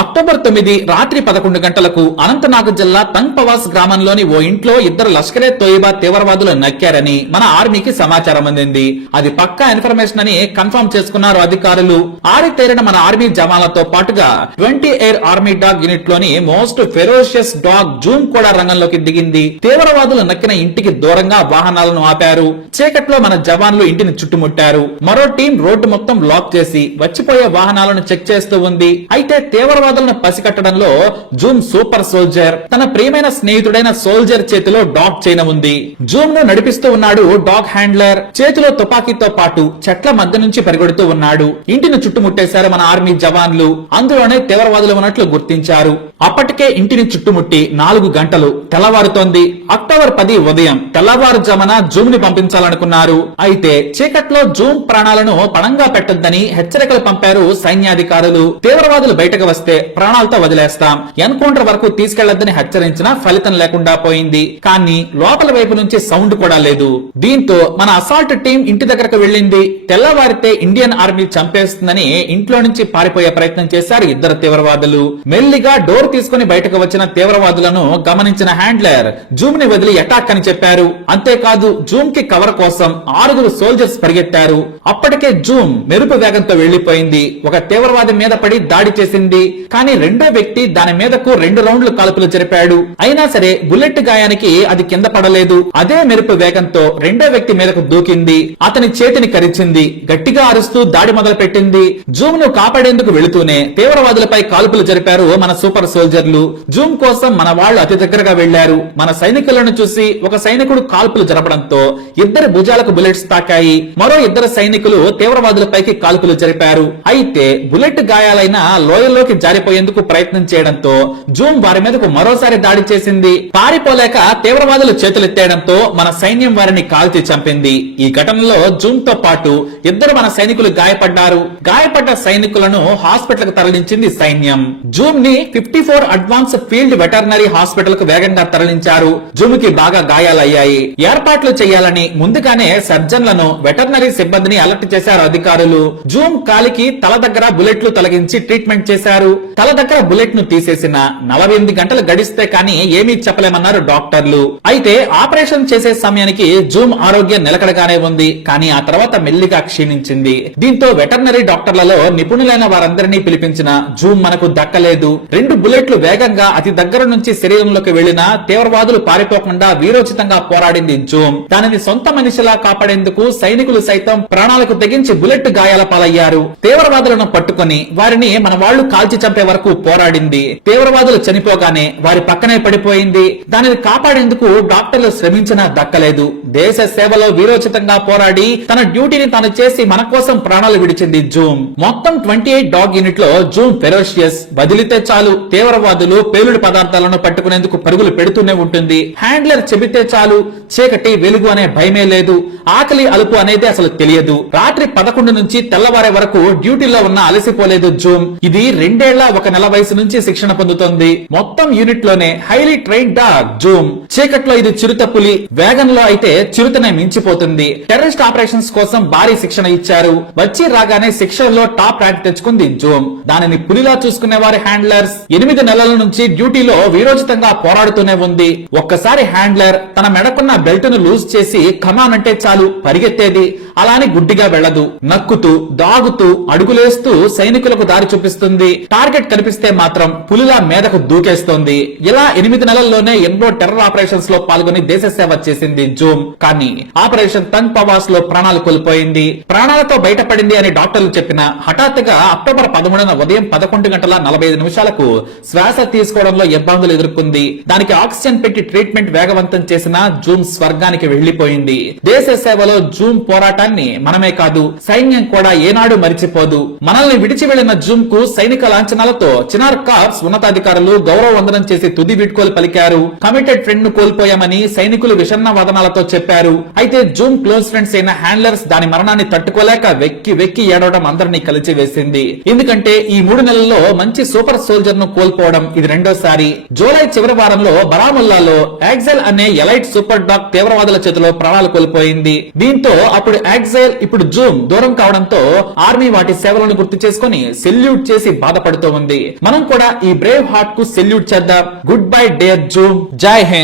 October 9 రాత్రి 11 గంటలకు అనంతనాగ్ జిల్లా తంగ్పవాస్ గ్రామంలోని ఓ ఇంట్లో ఇద్దరు లష్కరే తోయిబా తీవ్రవాదులు నక్కారని మన ఆర్మీకి సమాచారం అందింది. అది పక్కా ఇన్ఫర్మేషన్ అని కన్ఫర్మ్ చేసుకున్నారు అధికారులు. ఆరితేరిన మన ఆర్మీ జవాన్లతో పాటుగా 20 ఎయిర్ ఆర్మీ డాగ్ యూనిట్ లోని మోస్ట్ ఫెరోషియస్ డాగ్ జూమ్ కూడా రంగంలోకి దిగింది. తీవ్రవాదులు నక్కిన ఇంటికి దూరంగా వాహనాలను ఆపారు. చీకట్లో మన జవాన్లు ఇంటిని చుట్టుముట్టారు. మరో టీం రోడ్డు మొత్తం బ్లాక్ చేసి వచ్చిపోయే వాహనాలను చెక్ చేస్తూ ఉంది. అయితే తీవ్రవాదులను పసికట్టడంలో జూమ్ సూపర్ సోల్జర్ తన ప్రియమైన స్నేహితుడైన సోల్జర్ చేతిలో డాగ్ చైన్ ఉంది. జూమ్ ను నడిపిస్తూ ఉన్నాడు డాగ్ హ్యాండ్లర్. చేతిలో తుపాకీతో పాటు చెట్ల మధ్య నుంచి పరిగెడుతూ ఉన్నాడు. ఇంటిని చుట్టుముట్టేశారు మన ఆర్మీ జవాన్లు. అందులోనే తీవ్రవాదులు ఉన్నట్లు గుర్తించారు. అప్పటికే ఇంటిని చుట్టుముట్టి 4 గంటలు తెల్లవారుతోంది. అక్టోబర్ 10 ఉదయం తెల్లవారుజామున జూమ్ ని పంపించాలనుకున్నారు. అయితే చీకట్లో జూమ్ ప్రాణాలను పణంగా పెట్టొద్దని హెచ్చరికలు పంపారు సైన్యాధికారులు. తీవ్రవాదులు బయటకు వస్తే ప్రాణాలతో వదిలేస్తాం, ఎన్కౌంటర్ వరకు తీసుకెళ్లొద్దని హెచ్చరించినా ఫలితం లేకుండా పోయింది. కానీ లోపల వైపు నుంచి సౌండ్ కూడా లేదు. దీంతో మన అసాల్ట్ టీం ఇంటి దగ్గరకు వెళ్లింది. తెల్లవారితే ఇండియన్ ఆర్మీ చంపేస్తుందని ఇంట్లో నుంచి పారిపోయే ప్రయత్నం చేశారు ఇద్దరు తీవ్రవాదులు. మెల్లిగా డోర్ తీసుకుని బయటకు వచ్చిన తీవ్రవాదులను గమనించిన హ్యాండ్లర్ జూమ్ ని వదిలి అటాక్ అని చెప్పారు. అంతేకాదు జూమ్ కి కవర్ కోసం 6 సోల్జర్స్ పరిగెత్తారు. అప్పటికే జూమ్ మెరుపు వేగంతో వెళ్లిపోయింది. ఒక తీవ్రవాది మీద పడి దాడి చేసింది. కానీ రెండో వ్యక్తి దాని మీదకు 2 రౌండ్లు కాల్పులు జరిపాడు. అయినా సరే బుల్లెట్ గాయానికి అది కింద పడలేదు. అదే మెరుపు వేగంతో రెండో వ్యక్తి మీదకు దూకింది. అతని చేతిని కరిచింది. గట్టిగా అరుస్తూ దాడి మొదలు పెట్టింది. జూమ్ ను కాపాడేందుకు వెళుతూనే తీవ్రవాదులపై కాల్పులు జరిపారు మన సూపర్ సోల్జర్లు. జూమ్ కోసం మన వాళ్లు అతి దగ్గరగా వెళ్లారు. మన సైనికులను చూసి ఒక సైనికుడు కాల్పులు జరపడంతో ఇద్దరు భుజాలకు బుల్లెట్స్ తాకాయి. మరో 2 సైనికులు తీవ్రవాదులపైకి కాల్పులు జరిపారు. అయితే బుల్లెట్ గాయాలైన లోయల్లోకి జారిపోయేందుకు ప్రయత్నం చేయడంతో జూమ్ వారి మీదకు మరోసారి దాడి చేసింది. పారిపోలేక తీవ్రవాదులు చేతులెత్తేయడంతో మన సైన్యం వారిని కాల్చి చంపింది. ఈ ఘటనలో జూమ్ తో పాటు 2 మన సైనికులు గాయపడ్డారు. గాయపడ్డ సైనికులను హాస్పిటల్ కు తరలించింది సైన్యం. జూమ్ ని 54 అడ్వాన్స్ ఫీల్డ్ వెటర్నరీ హాస్పిటల్ కు వేగంగా తరలించారు. జూమ్ కి బాగా గాయాలయ్యాయి. ఏర్పాట్లు చేయాలని ముందుగానే సర్జన్లను వెటర్నరీ సిబ్బందిని అలర్ట్ చేశారు అధికారులు. జూమ్ కాలికి తల దగ్గర బుల్లెట్లు తొలగించి ట్రీట్మెంట్ చేశారు. తల దగ్గర బుల్లెట్ ను తీసేసిన 48 గంటలు గడిస్తే కానీ ఏమీ చెప్పలేమన్నారు డాక్టర్లు. అయితే ఆపరేషన్ చేసే సమయానికి జూమ్ ఆరోగ్యం నిలకడగానే ఉంది. కానీ ఆ తర్వాత మెల్లిగా క్షీణించింది. దీంతో వెటర్నరీ డాక్టర్లలో నిపుణులైన వారందరినీ పిలిపించిన జూమ్ మనకు దక్కలేదు. 2 బుల్లెట్లు వేగంగా అతి దగ్గర నుంచి శరీరంలోకి వెళ్లిన తీవ్రవాదులు పారిపోకుండా వీరోచితంగా పోరాడింది జూమ్. దానిని సొంత మనిషిలా కాపాడేందుకు సైనికులు సైతం ప్రాణాలకు తెగించి బుల్లెట్ గాయాల పాలయ్యారు. తీవ్రవాదులను పట్టుకుని వారిని మన వాళ్లు కాల్చి చంపే వరకు పోరాడింది. తీవ్రవాదులు చనిపోగానే వారి పక్కనే పడిపోయింది. దానిని కాపాడేందుకు డాక్టర్లు శ్రమించినా దక్కలేదు. దేశ సేవలో వీరోచితంగా పోరాడి తన డ్యూటీని తాను చేసి మన కోసం ప్రాణాలు విడిచింది జూమ్. మొత్తం 28 డాగ్ యూనిట్ లో జూమ్ ఫెరోషియస్. వదిలితే చాలు తీవ్రవాదులు పేలుడు పదార్థాలను పట్టుకునేందుకు పరుగులు పెడుతూనే ఉంటుంది. హ్యాండ్లర్ చెబితే చాలు చీకటి వెలుగు అనే భయమే లేదు. ఆకలి అలుపు అనేది అసలు తెలియదు. రాత్రి 11 నుంచి తెల్లవారే వరకు డ్యూటీలో ఉన్న అలసిపోలేదు జూమ్. ఇది 2 ఏళ్ల 1 నెల వయసు నుంచి శిక్షణ పొందుతోంది. మొత్తం యూనిట్ లోనే హైలీ ట్రైన్ డాగ్ జూమ్. చీకట్లో ఇది చిరుత పులి, వేగంలో అయితే చిరుతనే మించిపోతుంది. టెర్రరిస్ట్ ఆపరేషన్స్ కోసం భారీ శిక్షణ ఇచ్చారు. వచ్చి రాగానే శిక్షణలో టాప్ ర్యాంక్ తెచ్చుకుంది జూమ్. దానిని పులిలా చూసుకునే వారి హ్యాండ్లర్స్. 8 నెలల నుంచి డ్యూటీలో వీరోచితంగా పోరాడుతూనే ఉంది. ఒక్కసారి హ్యాండ్లర్ తన మెడకున్న బెల్ట్ ను లూజ్ చేసి కమాన్ అంటే చాలు పరిగెత్తేది. అలానే గుడ్డిగా వెళ్లదు. నక్కుతూ దాగుతూ అడుగులేస్తూ సైనికులకు దారి చూపిస్తుంది. టార్గెట్ కనిపిస్తే మాత్రం పులిలా మీదకు దూకేస్తోంది. ఇలా 8 నెలల్లోనే ఎన్నో టెర్రర్ ఆపరేషన్స్ లో పాల్గొని దేశ సేవ చేసింది జూమ్. కానీ ఆపరేషన్ తంగ్పవాస్ లో ప్రాణాలు కోల్పోయింది. ప్రాణాలతో బయటపడింది అని డాక్టర్లు చెప్పిన హఠాత్తుగా అక్టోబర్ 13న ఉదయం 11:45 శ్వాస తీసుకోవడంలో ఇబ్బందులు ఎదుర్కొంది. దానికి ఆక్సిజన్ పెట్టి ట్రీట్మెంట్ వేగవంతం చేసిన జూమ్ స్వర్గానికి వెళ్లిపోయింది. దేశ సేవలో జూమ్ పోరాటాన్ని మనమే కాదు సైన్యం కూడా ఏనాడు మరిచిపోదు. మనల్ని విడిచి వెళ్లిన జూమ్ కు సైనిక లాంఛనాలతో చినార్ కార్ప్స్ ఉన్నతాధికారులు గౌరవ వందనం చేసి తుది వీడ్కోలు పలికారు. కమిటెడ్ ఫ్రెండ్ ను కోల్పోయామని సైనికులు విషన్న వదనాలతో చెప్పారు. అయితే జూమ్ క్లోజ్ ఫ్రెండ్స్ అయిన హ్యాండ్లర్స్ దాని మరణాన్ని తట్టుకోలేక వెక్కి వెక్కి ఏడవడం అందరినీ కలిసి వేసింది. ఎందుకంటే ఈ 3 నెలల్లో మంచి సూపర్ సోల్జర్ ను కోల్పోవడం ఇది రెండోసారి. జూలై చివరి వారంలో బరాముల్లాలో యాక్సెల్ అనే ఎలైట్ సూపర్ డాగ్ తీవ్రవాదుల చేతిలో ప్రాణాలు కోల్పోయింది. దీంతో అప్పుడు ఎగ్జైల్ ఇప్పుడు జూమ్ దూరం కావడంతో ఆర్మీ వాటి సేవలను గుర్తు చేసుకుని సెల్యూట్ చేసి బాధపడుతూ ఉంది. మనం కూడా ఈ బ్రేవ్ హార్ట్ కు సెల్యూట్ చేద్దాం. Good bye dear Zoom. జై హింద్.